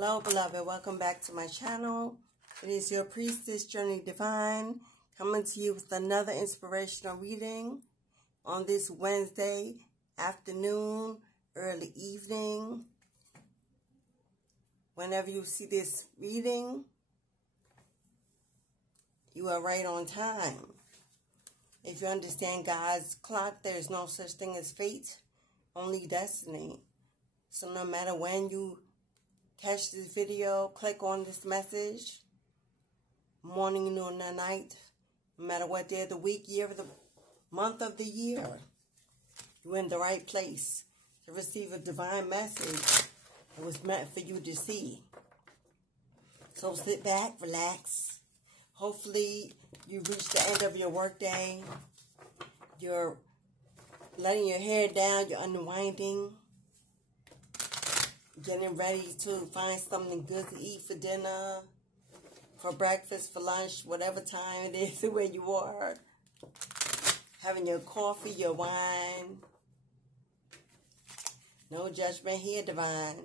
Hello, beloved. Welcome back to my channel. It is your priestess, Journey Divine, coming to you with another inspirational reading on this Wednesday afternoon, early evening. Whenever you see this reading, you are right on time. If you understand God's clock, there is no such thing as fate, only destiny. So no matter when you catch this video, click on this message, morning, noon, or night, no matter what day of the week, year of the month of the year, you're in the right place to receive a divine message that was meant for you to see. So sit back, relax. Hopefully you reach the end of your workday. You're letting your hair down, you're unwinding, getting ready to find something good to eat for dinner, for breakfast, for lunch, whatever time it is where you are. Having your coffee, your wine. No judgment here, divine.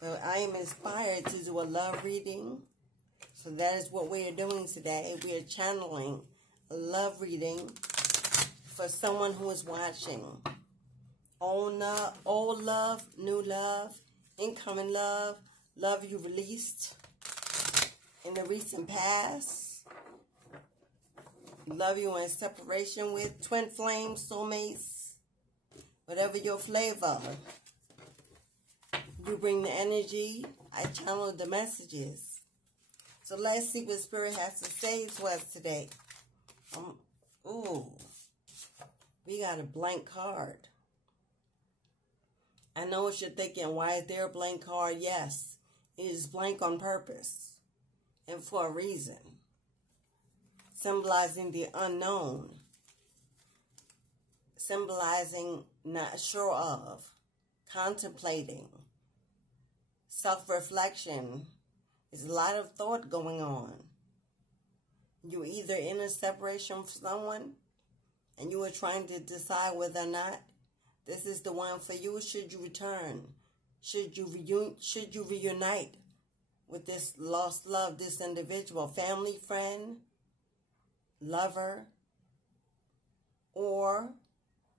But I am inspired to do a love reading. So that is what we are doing today. We are channeling a love reading for someone who is watching. Old love, new love, incoming love, love you released in the recent past, love you in separation with, twin flames, soulmates, whatever your flavor. You bring the energy, I channel the messages. So let's see what Spirit has to say to us today. We got a blank card. I know what you're thinking. Why is there a blank card? Yes, it is blank on purpose and for a reason. Symbolizing the unknown. Symbolizing not sure of. Contemplating. Self-reflection. There's a lot of thought going on. You're either in a separation from someone and you are trying to decide whether or not this is the one for you. Should you return? Should you reunite with this lost love, this individual, family, friend, lover? Or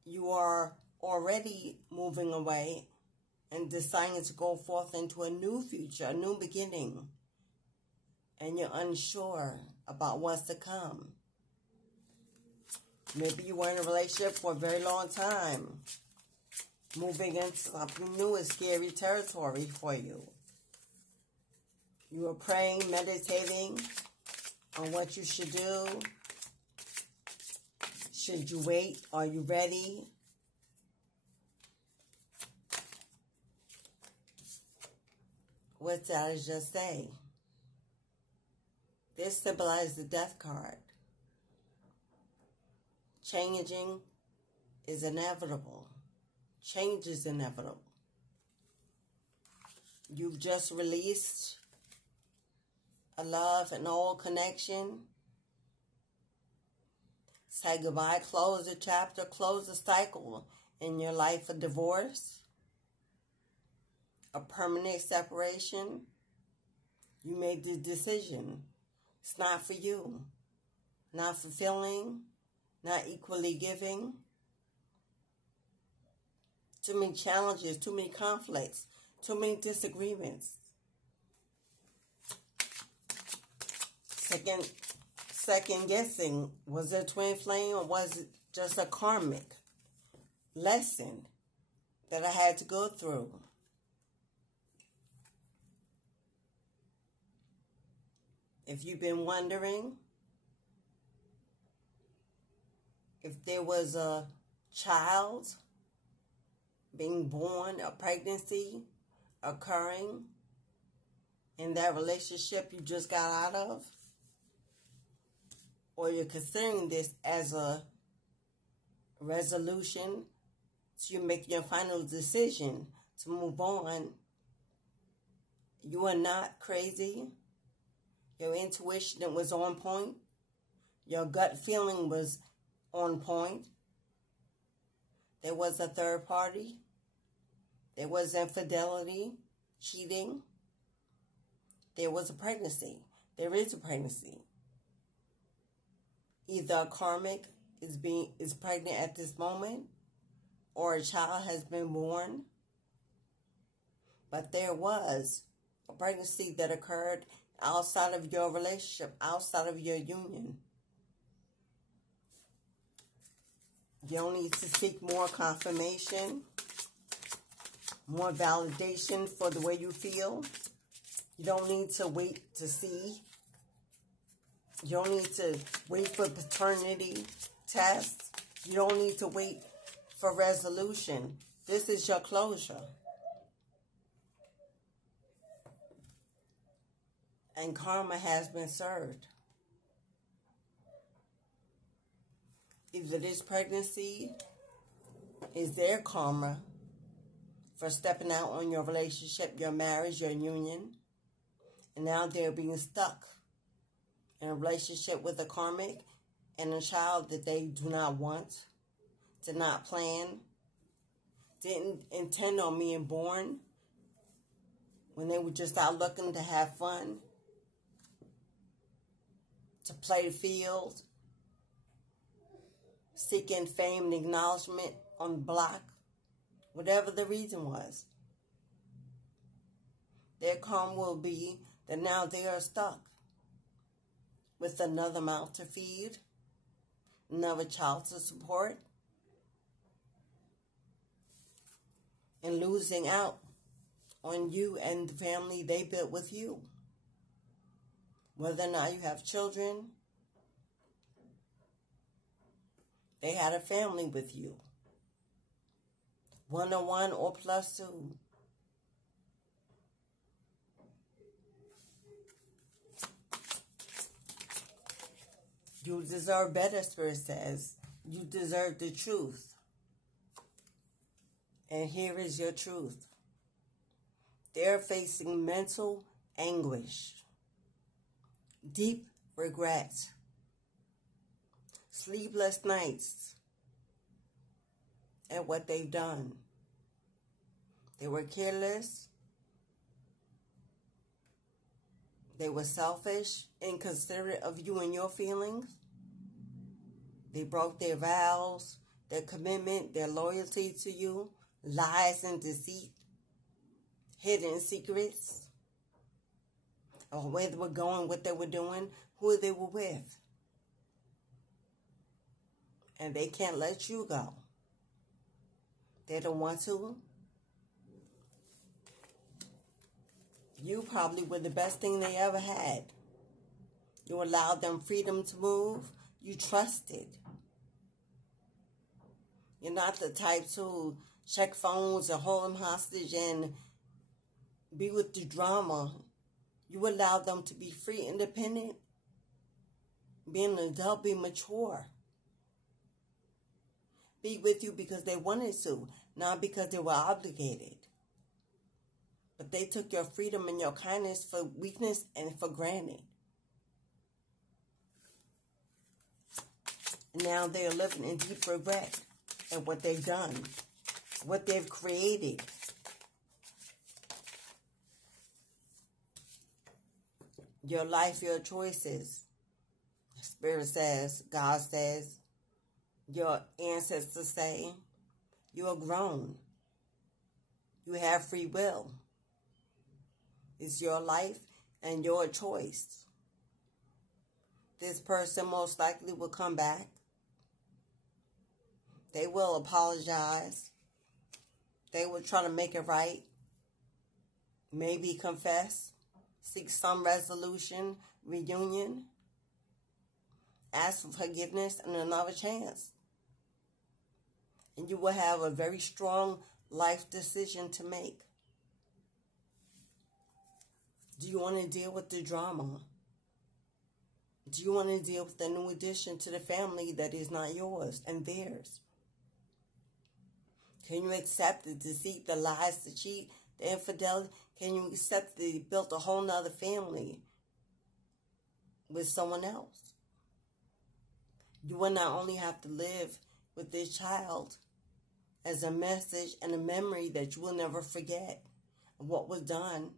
you are already moving away and deciding to go forth into a new future, a new beginning, and you're unsure about what's to come. Maybe you were in a relationship for a very long time. Moving into something new is scary territory for you. You are praying, meditating on what you should do. Should you wait? Are you ready? What did I just say? This symbolizes the death card. Changing is inevitable. Change is inevitable. You've just released a love and old connection. Say goodbye, close the chapter, close the cycle in your life of divorce, a permanent separation. You made the decision. It's not for you. Not fulfilling, not equally giving. Too many challenges, too many conflicts, too many disagreements. Second guessing, was it a twin flame or was it just a karmic lesson that I had to go through? If you've been wondering if there was a child being born, a pregnancy occurring in that relationship you just got out of, or you're considering this as a resolution, so you make your final decision to move on, you are not crazy. Your intuition was on point. Your gut feeling was on point. There was a third party. There was infidelity. cheating, there was a pregnancy. There is a pregnancy. Either a karmic is pregnant at this moment, or a child has been born. But there was a pregnancy that occurred outside of your relationship, outside of your union. You don't need to seek more confirmation, more validation for the way you feel. You don't need to wait to see. You don't need to wait for paternity tests. You don't need to wait for resolution. This is your closure. And karma has been served. Either this pregnancy is their karma for stepping out on your relationship, your marriage, your union, and now they're being stuck in a relationship with a karmic and a child that they do not want, did not plan, didn't intend on being born when they were just out looking to have fun, to play the field, seeking fame and acknowledgement on the block, whatever the reason was. Their karma will be that now they are stuck with another mouth to feed, another child to support, and losing out on you and the family they built with you. Whether or not you have children, they had a family with you. 1-on-1 or +2. You deserve better, Spirit says. You deserve the truth. And here is your truth. They're facing mental anguish, deep regret, sleepless nights at what they've done. They were careless. They were selfish, inconsiderate of you and your feelings. They broke their vows, their commitment, their loyalty to you, lies and deceit, hidden secrets of where they were going, what they were doing, who they were with. And they can't let you go. They don't want to. You probably were the best thing they ever had. You allowed them freedom to move. You trusted. You're not the type to check phones or hold them hostage and be with the drama. You allowed them to be free, independent, being an adult, be mature. Be with you because they wanted to, not because they were obligated. But they took your freedom and your kindness for weakness and for granted. Now they are living in deep regret at what they've done, what they've created. Your life, your choices. Spirit says, God says, your ancestors say, you are grown. You have free will. It's your life and your choice. This person most likely will come back. They will apologize. They will try to make it right. Maybe confess. Seek some resolution, reunion. Ask for forgiveness and another chance. And you will have a very strong life decision to make. Do you want to deal with the drama? Do you want to deal with the new addition to the family that is not yours and theirs? Can you accept the deceit, the lies, the cheat, the infidelity? Can you accept that they built a whole nother family with someone else? You will not only have to live with this child as a message and a memory that you will never forget, of what was done.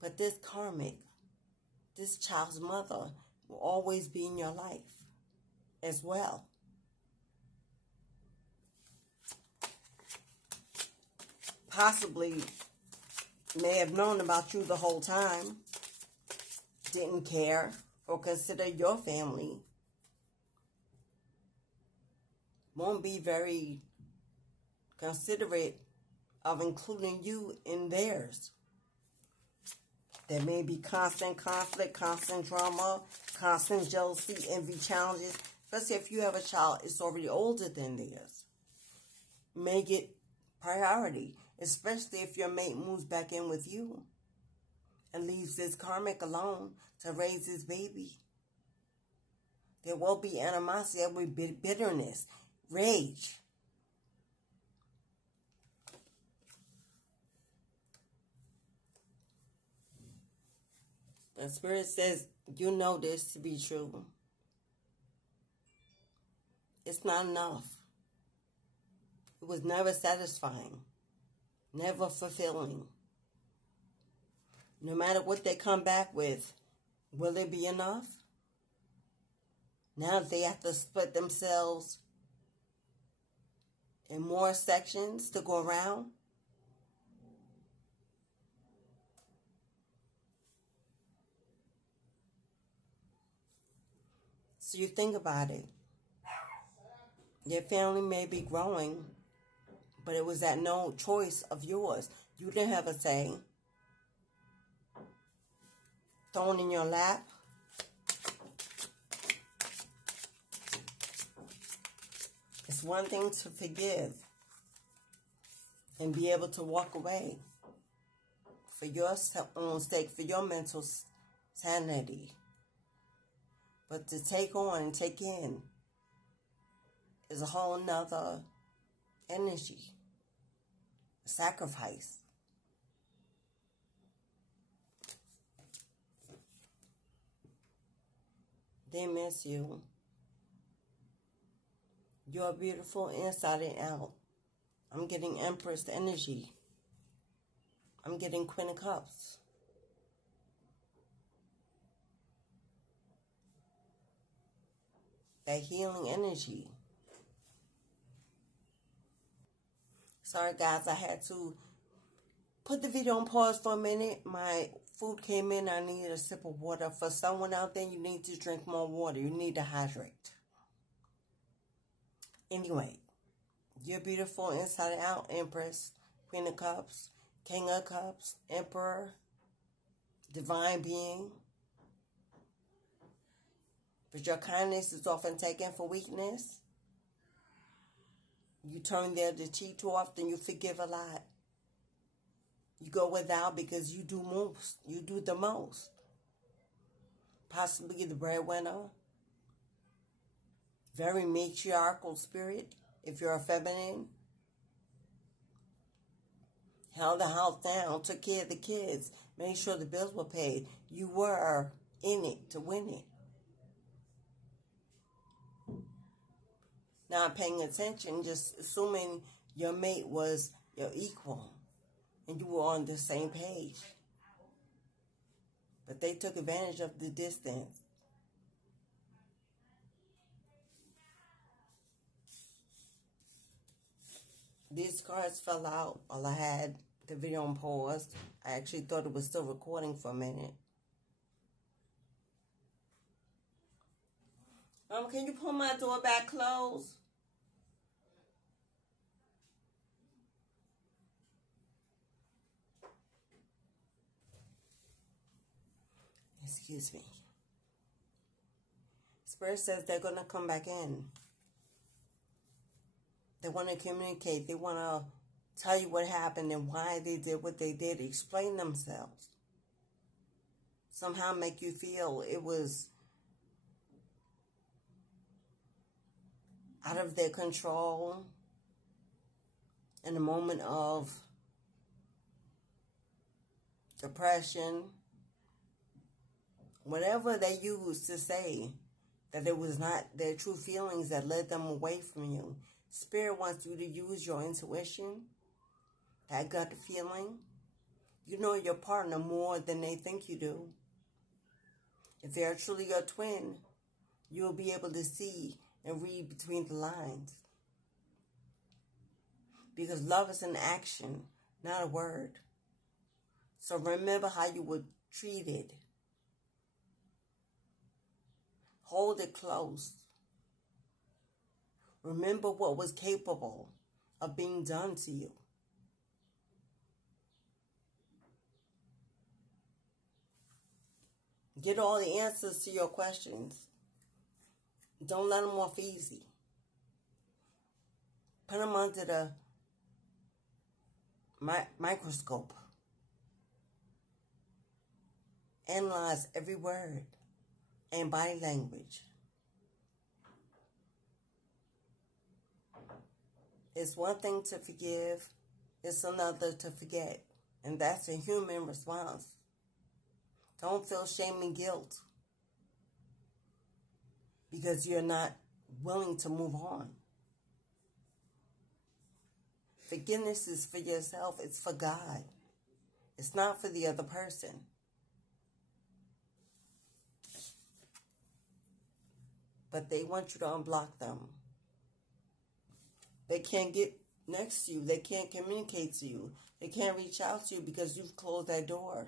But this karmic, this child's mother, will always be in your life as well. Possibly may have known about you the whole time, didn't care or consider your family, won't be very considerate of including you in theirs. There may be constant conflict, constant drama, constant jealousy, envy, challenges, especially if you have a child it's already older than theirs. Make it priority, especially if your mate moves back in with you and leaves this karmic alone to raise his baby. There will be animosity, there will be bitterness, rage. The Spirit says, you know this to be true. It's not enough. It was never satisfying, never fulfilling. No matter what they come back with, will it be enough? Now they have to split themselves in more sections to go around. So you think about it. Your family may be growing, but it was at no choice of yours. You didn't have a say. Thrown in your lap. It's one thing to forgive and be able to walk away for your own sake, for your mental sanity. But to take on and take in is a whole nother energy, a sacrifice. They miss you. You're beautiful inside and out. I'm getting Empress energy. I'm getting Queen of Cups. That healing energy. Sorry guys, I had to put the video on pause for a minute. My food came in, I needed a sip of water. For someone out there, you need to drink more water. You need to hydrate. Anyway, you're beautiful inside and out, Empress, Queen of Cups, King of Cups, Emperor, Divine Being. But your kindness is often taken for weakness. You turn the other cheek too often, you forgive a lot. You go without because you do most. You do the most. Possibly the breadwinner. Very matriarchal spirit, if you're a feminine. Held the house down, took care of the kids, made sure the bills were paid. You were in it to win it. Not paying attention, just assuming your mate was your equal and you were on the same page. But they took advantage of the distance. These cards fell out while I had the video on pause. I actually thought it was still recording for a minute. Can you pull my door back closed? Excuse me. Spirit says they're going to come back in. They want to communicate. They want to tell you what happened and why they did what they did. Explain themselves. Somehow make you feel it was out of their control in a moment of depression. Whatever they used to say that it was not their true feelings that led them away from you. Spirit wants you to use your intuition, that gut feeling, You know your partner more than they think you do. If they're truly your twin, you'll be able to see and read between the lines. Because love is an action, not a word. So remember how you were treated. Hold it close. Remember what was capable of being done to you. Get all the answers to your questions. Don't let them off easy. Put them under the microscope. Analyze every word and body language. It's one thing to forgive, it's another to forget. And that's a human response. Don't feel shame and guilt because you're not willing to move on. Forgiveness is for yourself. It's for God. It's not for the other person. But they want you to unblock them. They can't get next to you. They can't communicate to you. They can't reach out to you because you've closed that door.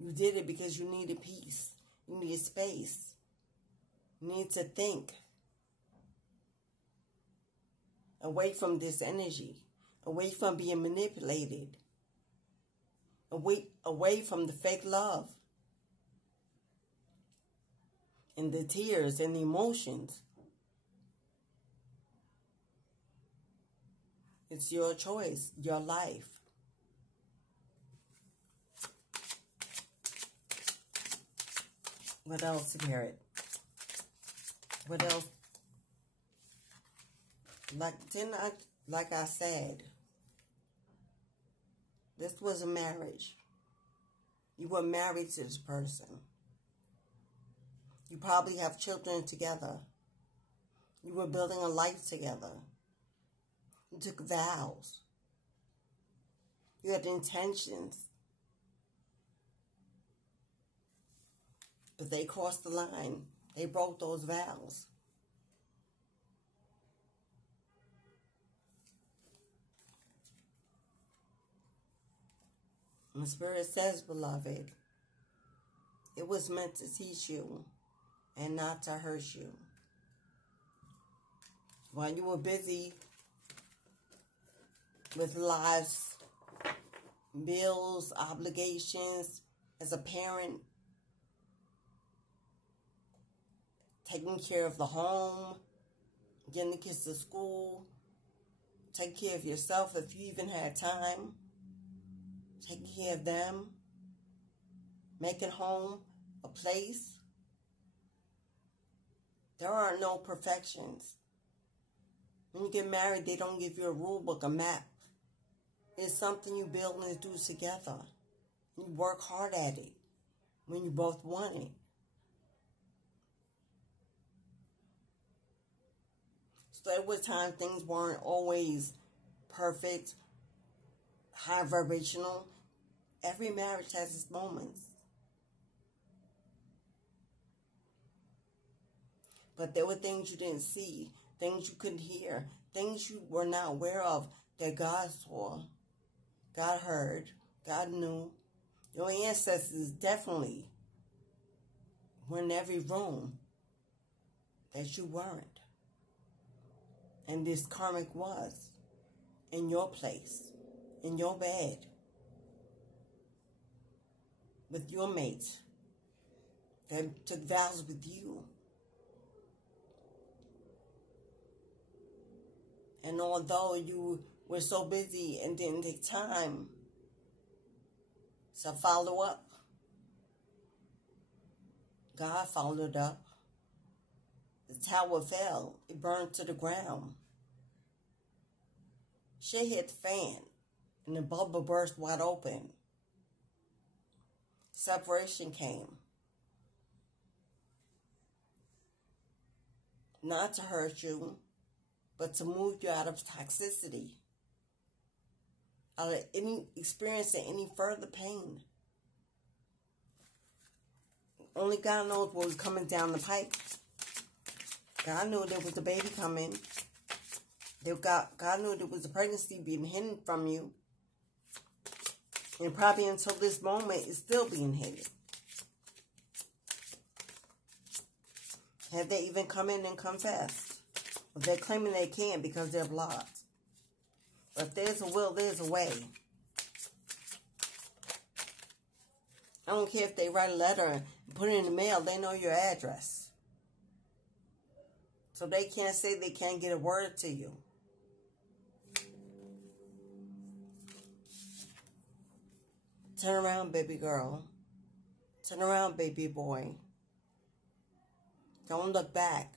You did it because you needed peace. You needed space. You need to think. Away from this energy. Away from being manipulated. Away from the fake love. And the tears and the emotions. It's your choice, your life. What else, Spirit? What else? Like I said, this was a marriage. You were married to this person. You probably have children together. You were building a life together. You took vows. You had intentions. But they crossed the line. They broke those vows. And the Spirit says, beloved, it was meant to teach you and not to hurt you. While you were busy with lives, bills, obligations, as a parent, taking care of the home, getting the kids to school, taking care of yourself if you even had time, taking care of them, making home a place. There are no perfections. When you get married, they don't give you a rule book, a map. It's something you build and do together. You work hard at it when you both want it. So there was time things weren't always perfect, high vibrational. Every marriage has its moments. But there were things you didn't see, things you couldn't hear, things you were not aware of that God saw, God heard, God knew. Your ancestors definitely were in every room that you weren't. And this karmic was in your place, in your bed, with your mates that took vows with you. And although you were so busy and didn't take time to follow up, God followed up. The tower fell. It burned to the ground. Shit hit the fan, and the bubble burst wide open. Separation came. Not to hurt you, but to move you out of toxicity, experiencing any further pain. Only God knows what was coming down the pipe. God knew there was a baby coming. God knew there was a pregnancy being hidden from you. And probably until this moment, it's still being hidden. Have they even come in and confessed? Well, they're claiming they can't because they're blocked. But if there's a will, there's a way. I don't care if they write a letter and put it in the mail. They know your address. So they can't say they can't get a word to you. Turn around, baby girl. Turn around, baby boy. Don't look back.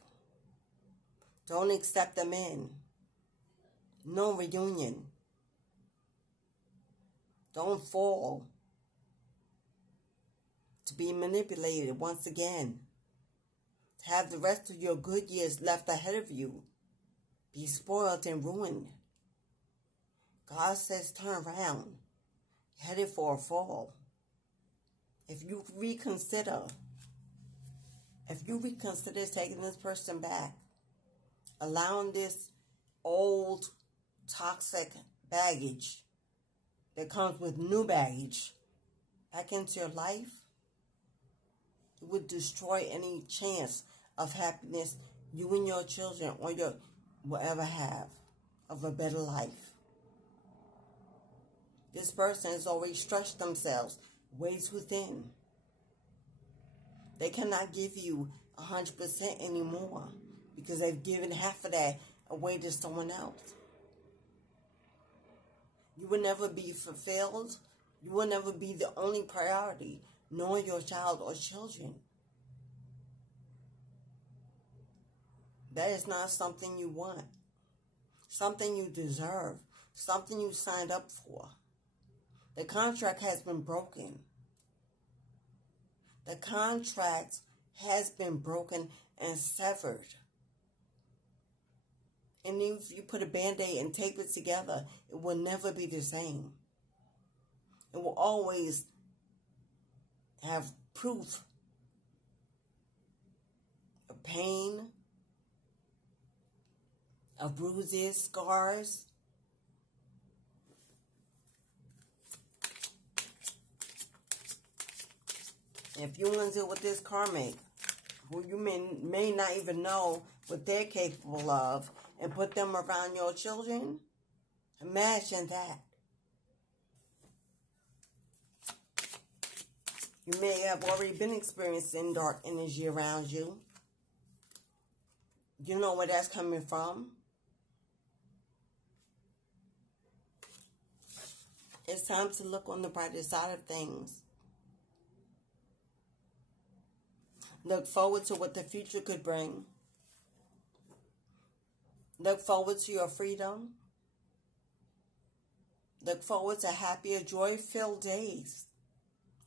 Don't accept them in. No reunion. Don't fall to be manipulated once again. To have the rest of your good years left ahead of you be spoiled and ruined. God says turn around. Headed for a fall. If you reconsider taking this person back, allowing this old toxic baggage that comes with new baggage back into your life, it would destroy any chance of happiness you and your children or your will ever have of a better life. This person has already stretched themselves way too thin. They cannot give you 100% anymore because they've given half of that away to someone else. You will never be fulfilled. You will never be the only priority, nor your child or children. That is not something you want. Something you deserve. Something you signed up for. The contract has been broken. The contract has been broken and severed. And even if you put a Band-Aid and tape it together, it will never be the same. It will always have proof of pain, of bruises, scars. If you want to deal with this karmic, who you may not even know what they're capable of, and put them around your children, imagine that. You may have already been experiencing dark energy around you. You know where that's coming from. It's time to look on the brighter side of things. Look forward to what the future could bring. Look forward to your freedom. Look forward to happier, joy-filled days.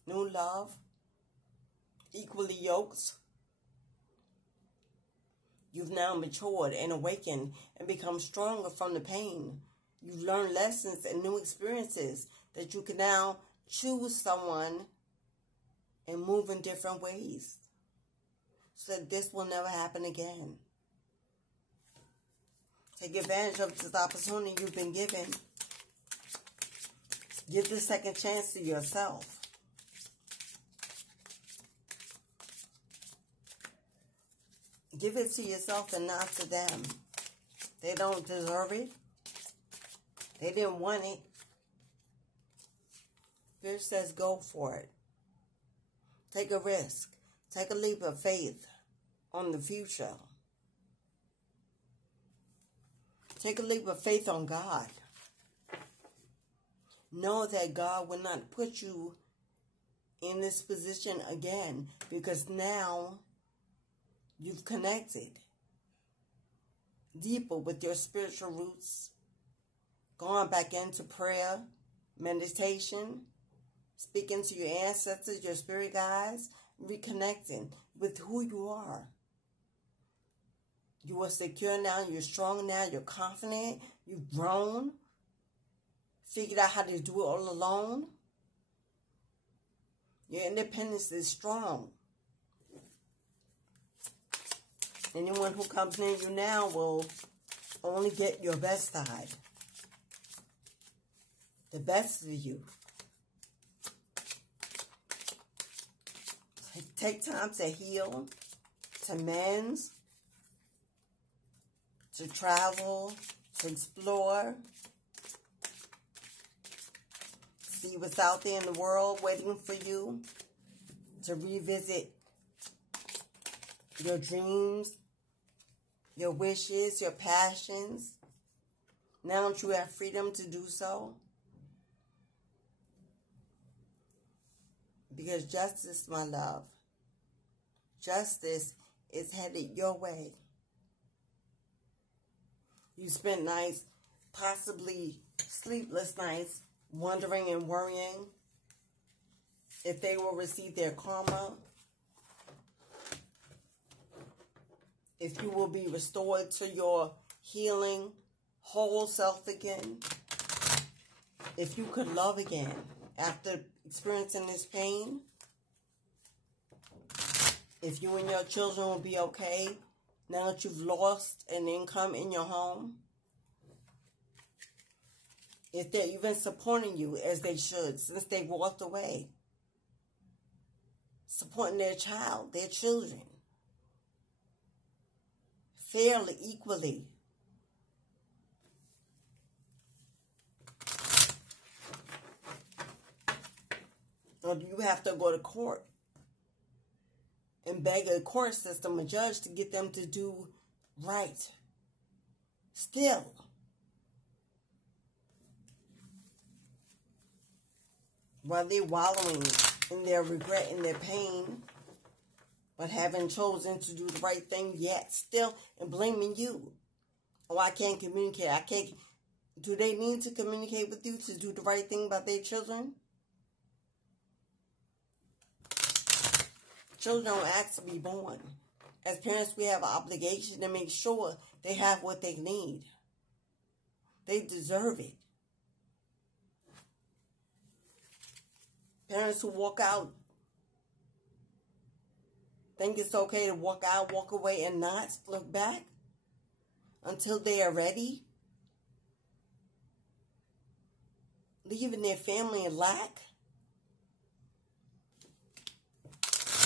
New love. Equally yoked. You've now matured and awakened and become stronger from the pain. You've learned lessons and new experiences that you can now choose someone and move in different ways. So that this will never happen again. Take advantage of this opportunity you've been given. Give the second chance to yourself. Give it to yourself and not to them. They don't deserve it. They didn't want it. Spirit says go for it. Take a risk. Take a leap of faith on the future. Take a leap of faith on God. Know that God will not put you in this position again because now you've connected deeper with your spiritual roots, going back into prayer, meditation, speaking to your ancestors, your spirit guides, reconnecting with who you are. You are secure now, you're strong now, you're confident, you've grown. figured out how to do it all alone. Your independence is strong. Anyone who comes near you now will only get your best side. The best of you. Take time to heal, to mend, to travel, to explore. See what's out there in the world waiting for you. To revisit your dreams, your wishes, your passions. Now that you have freedom to do so. Because justice, my love, justice is headed your way. You spent nights, possibly sleepless nights, wondering and worrying if they will receive their karma, if you will be restored to your healing, whole self again, if you could love again after experiencing this pain, if you and your children will be okay now that you've lost an income in your home, if they're even supporting you as they should since they walked away, supporting their child, their children, fairly, equally. Or do you have to go to court and beg a court system, a judge, to get them to do right? Still. While they're wallowing in their regret and their pain, but haven't chosen to do the right thing yet, still, and blaming you. Oh, I can't communicate. I can't. Do they need to communicate with you to do the right thing about their children? Children don't ask to be born. As parents, we have an obligation to make sure they have what they need. They deserve it. Parents who walk out think it's okay to walk out, walk away, and not look back until they are ready, leaving their family in lack.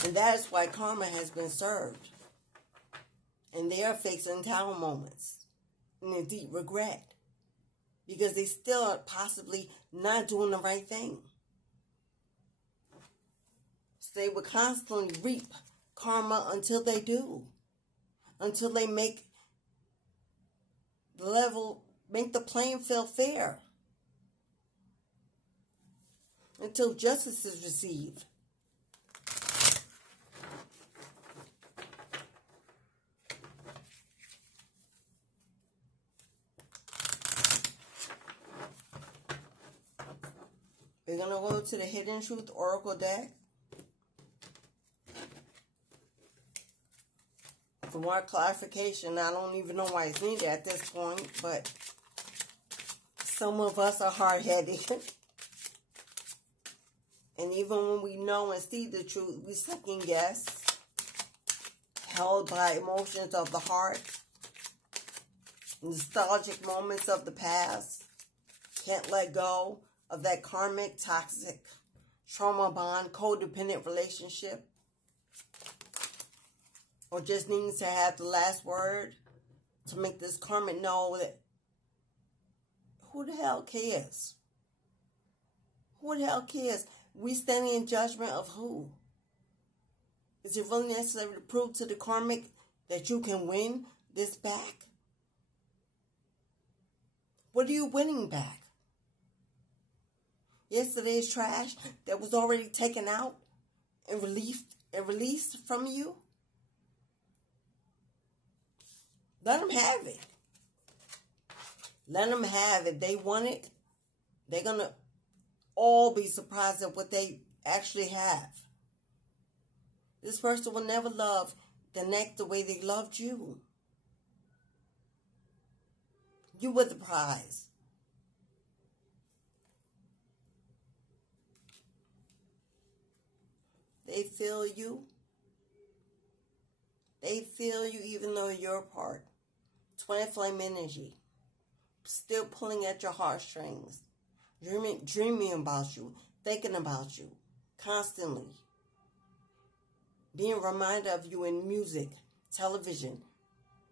And that is why karma has been served. And they are facing tower moments and a deep regret because they still are possibly not doing the right thing. So they will constantly reap karma until they do. Until they make the playing field fair. Until justice is received. We're going to go to the Hidden Truth Oracle deck. For more clarification, I don't even know why it's needed at this point, but some of us are hard-headed. And even when we know and see the truth, we second guess, held by emotions of the heart, nostalgic moments of the past, can't let go of that karmic, toxic, trauma bond, codependent relationship, or just needs to have the last word to make this karmic know that who the hell cares? Who the hell cares? We standing in judgment of who? Is it really necessary to prove to the karmic that you can win this back? What are you winning back? Yesterday's trash that was already taken out and released from you? Let them have it. Let them have it. They want it. They're going to all be surprised at what they actually have. This person will never love the next the way they loved you. You were the prize. They feel you. They feel you even though you're apart. Twin flame energy. Still pulling at your heartstrings. Dreaming about you. Thinking about you. Constantly. Being reminded of you in music, television,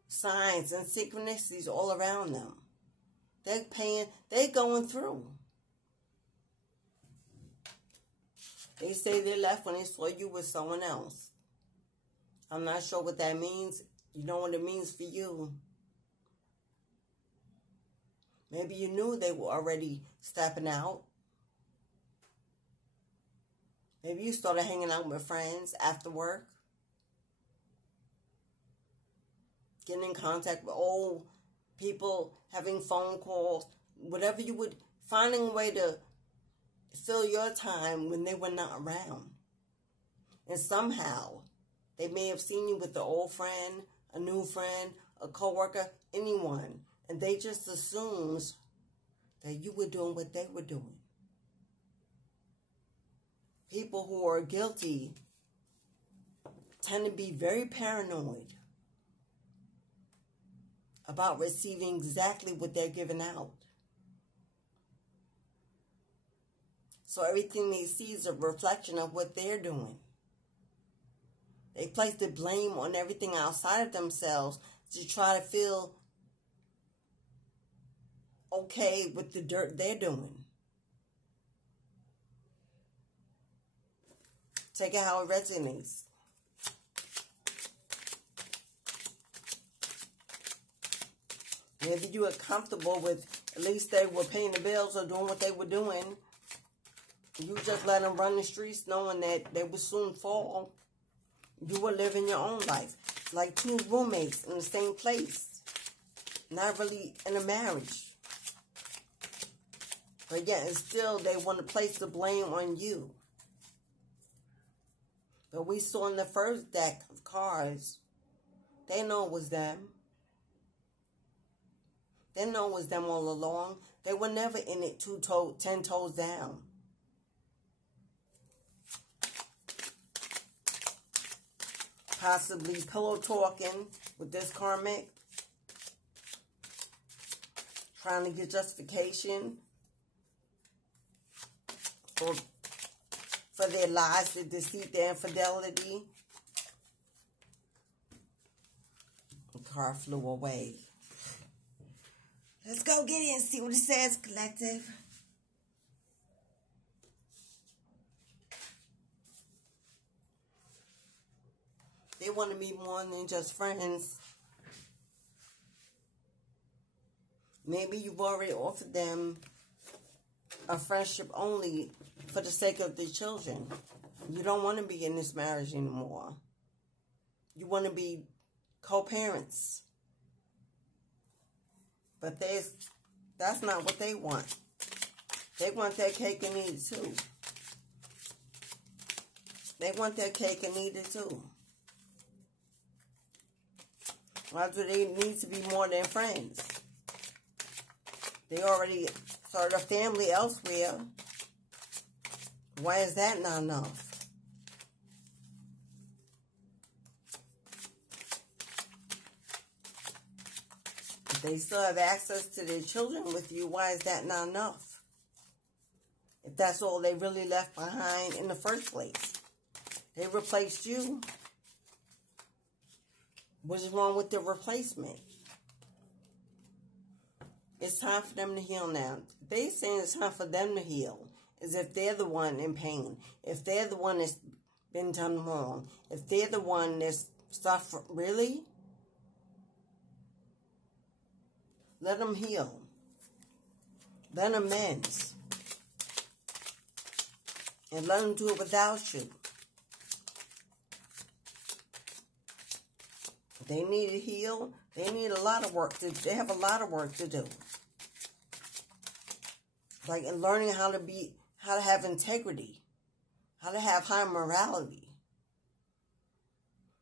signs, and synchronicities all around them. They're going through. They say they left when they saw you with someone else. I'm not sure what that means. You know what it means for you. Maybe you knew they were already stepping out. Maybe you started hanging out with friends after work. Getting in contact with old people, having phone calls, whatever you would, finding a way to fill your time when they were not around. And somehow, they may have seen you with the old friend, a new friend, a coworker, anyone. And they just assumes that you were doing what they were doing. People who are guilty tend to be very paranoid about receiving exactly what they're giving out. So everything they see is a reflection of what they're doing. They place the blame on everything outside of themselves to try to feel okay with the dirt they're doing. Take it how it resonates. Maybe you were comfortable with, at least they were paying the bills or doing what they were doing. You just let them run the streets knowing that they would soon fall. You were living your own life. Like two roommates in the same place. Not really in a marriage. But yet, and still, they want to place the blame on you. But we saw in the first deck of cards, they know it was them. They know it was them all along. They were never in it 10 toes down. Possibly pillow talking with this karmic. Trying to get justification for their lies, their deceit, their infidelity. The car flew away. Let's go get it and see what it says, collective. They want to be more than just friends. Maybe you've already offered them a friendship only for the sake of the children. You don't want to be in this marriage anymore. You want to be co-parents. But that's not what they want. They want their cake and eat it too. They want their cake and eat it too. Why do they need to be more than friends? They already started a family elsewhere. Why is that not enough? If they still have access to their children with you, why is that not enough? If that's all they really left behind in the first place. They replaced you. What's wrong with the replacement? It's time for them to heal now. They saying it's time for them to heal. As if they're the one in pain. If they're the one that's been done wrong. If they're the one that's suffered. Really? Let them heal. Let them mend. And let them do it without you. They need to heal. They need a lot of work to. They have a lot of work to do. Like in learning how to have integrity, how to have high morality,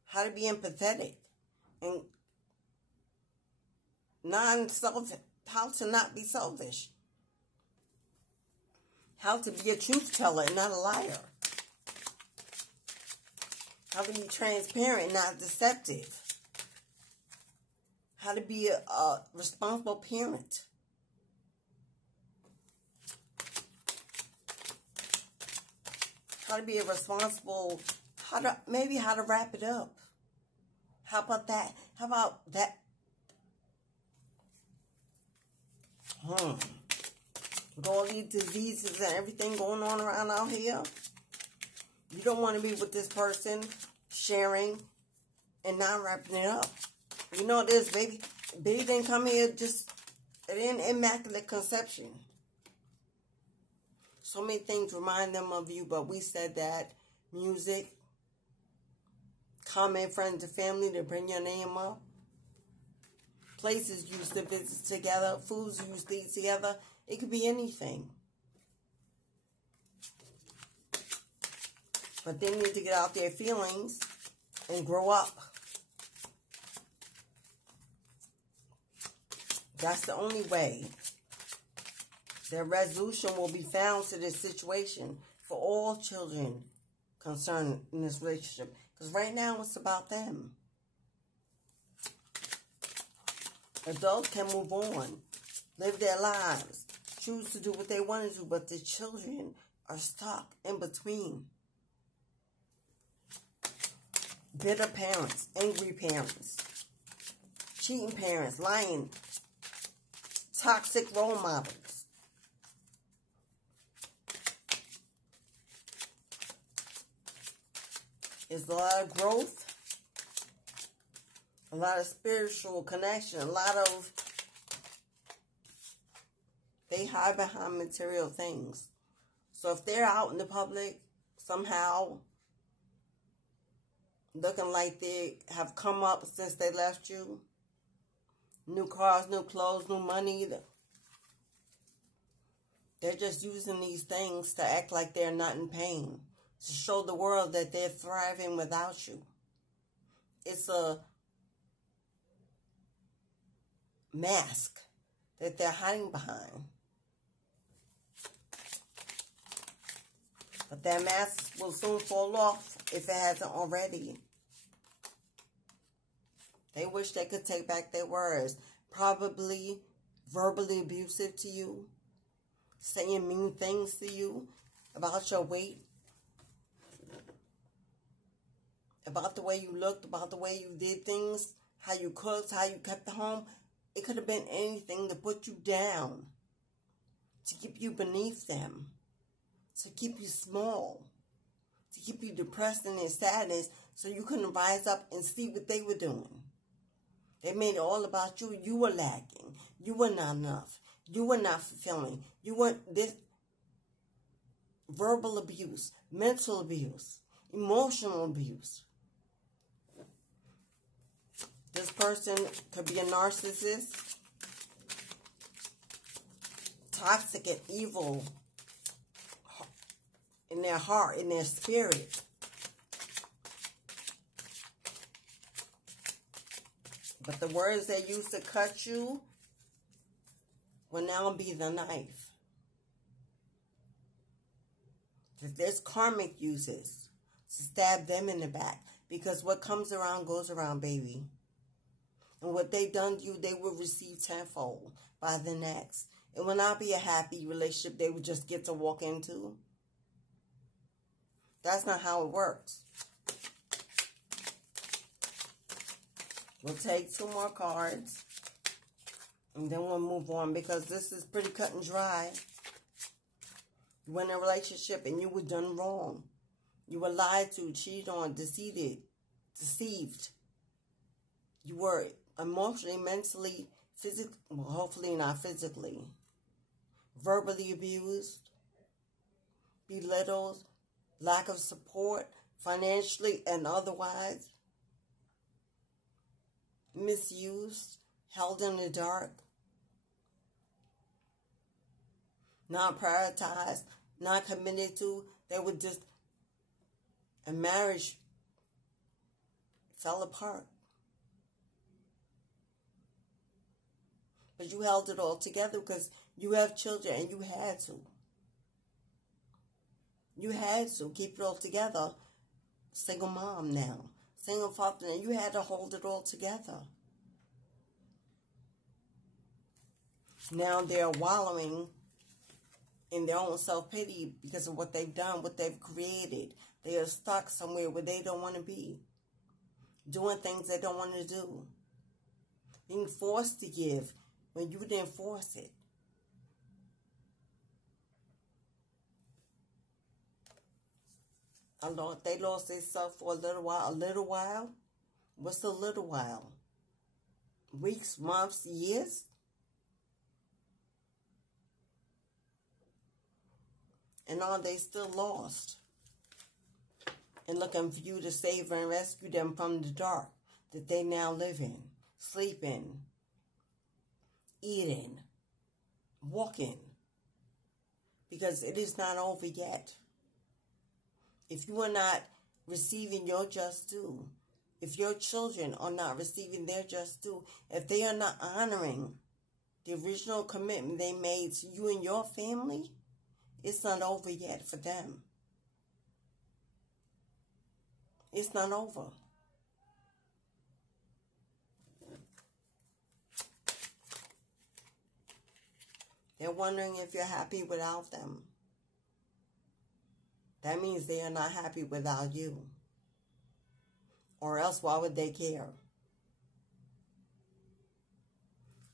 how to be empathetic, and how to not be selfish, how to be a truth teller and not a liar. How to be transparent, not deceptive. How to be a responsible parent. How to be a responsible, maybe how to wrap it up. How about that? How about that? With all these diseases and everything going on around out here, you don't want to be with this person sharing and not wrapping it up. You know this, baby. Baby didn't come here just in immaculate conception. So many things remind them of you, but we said that music, comment friends and family to bring your name up, places you used to visit together, foods you used to eat together. It could be anything. But they need to get out their feelings and grow up. That's the only way their resolution will be found to this situation for all children concerned in this relationship. Because right now it's about them. Adults can move on, live their lives, choose to do what they want to do, but the children are stuck in between. Bitter parents, angry parents, cheating parents, lying, toxic role models. There's a lot of growth, a lot of spiritual connection, a lot of, they hide behind material things. So if they're out in the public, somehow looking like they have come up since they left you, new cars, new clothes, new money, they're just using these things to act like they're not in pain, to show the world that they're thriving without you. It's a mask that they're hiding behind. But that mask will soon fall off if it hasn't already. They wish they could take back their words. Probably verbally abusive to you, saying mean things to you about your weight, about the way you looked, about the way you did things, how you cooked, how you kept the home. It could have been anything to put you down, to keep you beneath them, to keep you small, to keep you depressed in their sadness so you couldn't rise up and see what they were doing. They made it all about you. You were lacking. You were not enough. You were not fulfilling. You weren't this. Verbal abuse, mental abuse, emotional abuse. This person could be a narcissist, toxic and evil in their heart, in their spirit. But the words they used to cut you will now be the knife. That there's karmic uses to stab them in the back. Because what comes around goes around, baby. And what they done to you, they will receive tenfold by the next. It will not be a happy relationship they would just get to walk into. That's not how it works. We'll take 2 more cards. And then we'll move on because this is pretty cut and dry. You were in a relationship and you were done wrong. You were lied to, cheated on, deceived. You were emotionally, mentally, physically, well, hopefully not physically, verbally abused, belittled, lack of support, financially and otherwise, misused, held in the dark, not prioritized, not committed to. They were just, a marriage fell apart. But you held it all together because you have children and you had to. You had to keep it all together single mom now, single father, and you had to hold it all together. Now they're wallowing in their own self-pity because of what they've done, what they've created. They are stuck somewhere where they don't want to be, doing things they don't want to do, being forced to give when you didn't force it. They lost themselves for a little while. A little while? What's a little while? Weeks, months, years? And are they still lost? And looking for you to save and rescue them from the dark that they now live in, sleep in, eating, walking. Because it is not over yet. If you are not receiving your just due, if your children are not receiving their just due, if they are not honoring the original commitment they made to you and your family, it's not over yet for them. It's not over. They're wondering if you're happy without them. That means they are not happy without you. Or else, why would they care?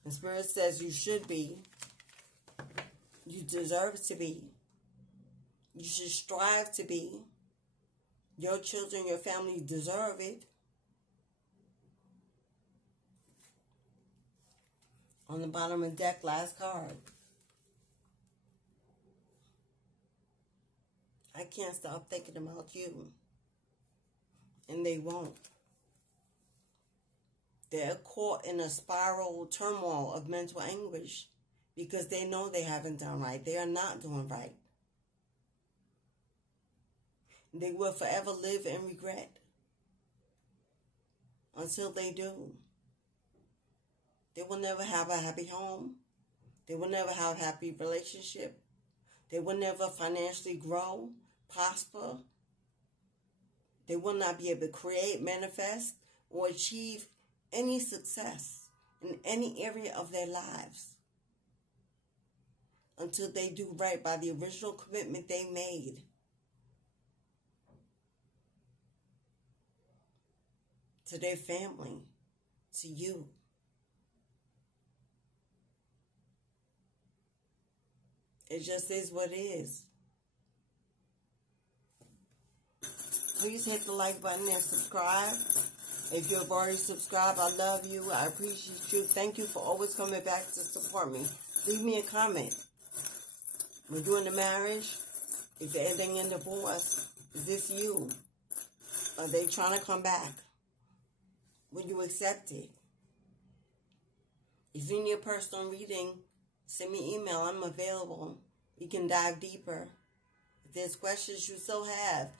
The Spirit says you should be. You deserve to be. You should strive to be. Your children, your family deserve it. On the bottom of the deck, last card. I can't stop thinking about you. And they won't. They're caught in a spiral turmoil of mental anguish because they know they haven't done right. They are not doing right. They will forever live in regret until they do. They will never have a happy home. They will never have a happy relationship. They will never financially grow, prosper. They will not be able to create, manifest, or achieve any success in any area of their lives until they do right by the original commitment they made. To their family, to you. It just is what it is. Please hit the like button and subscribe. If you have already subscribed, I love you. I appreciate you. Thank you for always coming back to support me. Leave me a comment. We're doing the marriage. If they're ending in divorce, is this you? Are they trying to come back? Will you accept it? If you need a personal reading, send me an email. I'm available. We can dive deeper. If there's questions you still have,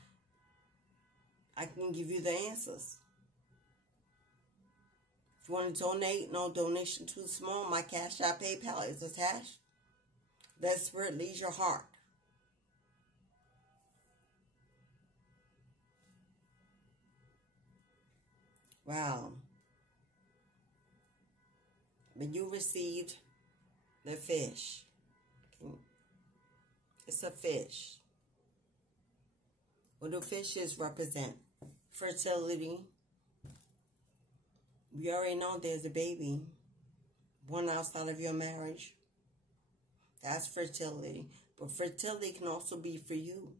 I can give you the answers. If you want to donate, no donation too small. My Cashapp PayPal is attached. Let Spirit lead your heart. Wow. But you received the fish. It's a fish. What do fishes represent? Fertility. We already know there's a baby born outside of your marriage. That's fertility. But fertility can also be for you.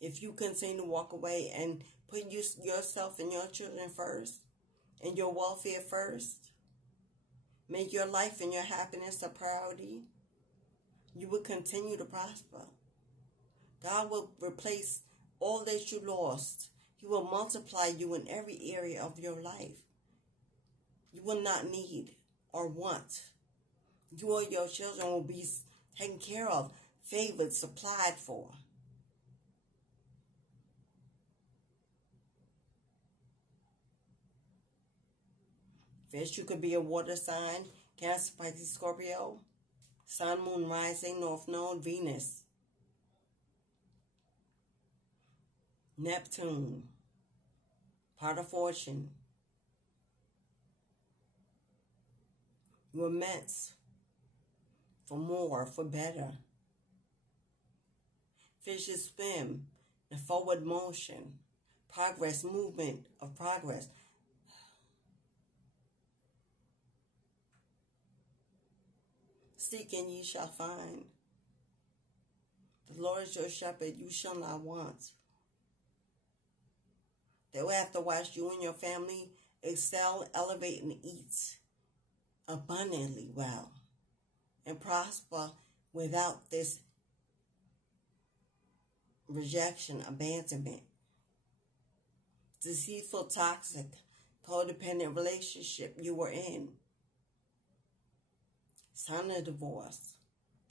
If you continue to walk away and put yourself and your children first, and your welfare first, make your life and your happiness a priority, you will continue to prosper. God will replace all that you lost. He will multiply you in every area of your life. You will not need or want. You or your children will be taken care of, favored, supplied for. Fish, you could be a water sign, Cancer, Pisces, Scorpio, Sun, Moon, Rising, North Node, Venus. Neptune, part of fortune. You were meant for more, for better. Fishes swim in forward motion, progress, movement of progress. Seek and ye shall find. The Lord is your shepherd, you shall not want. They will have to watch you and your family excel, elevate, and eat abundantly well and prosper without this rejection, abandonment, deceitful, toxic, codependent relationship you were in. Sign a divorce.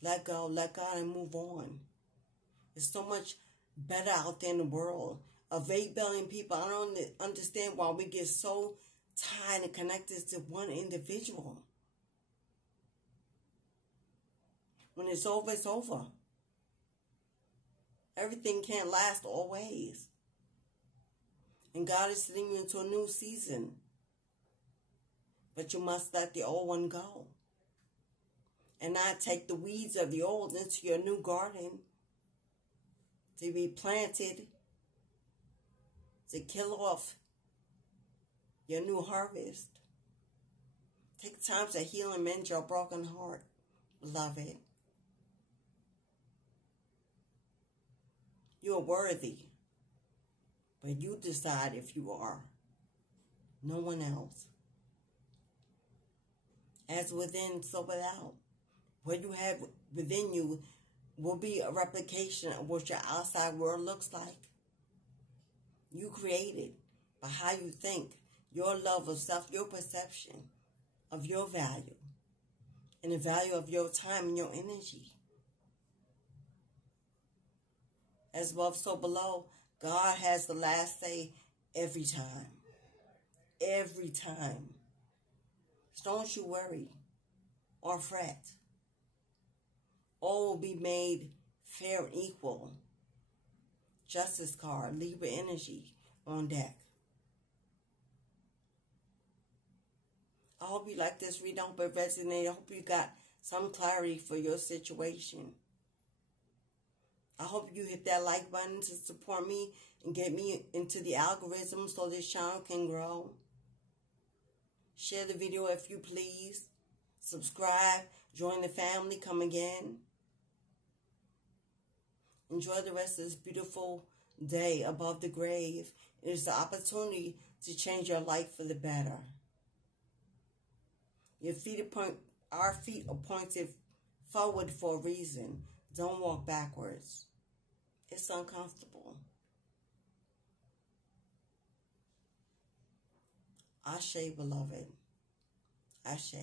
Let go, let God, and move on. There's so much better out there in the world. Of 8 billion people, I don't understand why we get so tied and connected to one individual. When it's over, it's over. Everything can't last always. And God is sending you into a new season. But you must let the old one go. And not take the weeds of the old into your new garden to be planted, to kill off your new harvest. Take time to heal and mend your broken heart, beloved. You are worthy, but you decide if you are. No one else. As within, so without. What you have within you will be a replication of what your outside world looks like. You created by how you think, your love of self, your perception of your value, and the value of your time and your energy. As above, so below, God has the last say every time. Every time. So don't you worry or fret. All will be made fair and equal. Justice card, Libra energy on deck. I hope you like this reading. I hope it resonated. I hope you got some clarity for your situation. I hope you hit that like button to support me and get me into the algorithm so this channel can grow. Share the video if you please. Subscribe. Join the family. Come again. Enjoy the rest of this beautiful day above the grave. It is the opportunity to change your life for the better. Our feet are pointed forward for a reason. Don't walk backwards. It's uncomfortable. Ashe, beloved. Ashe.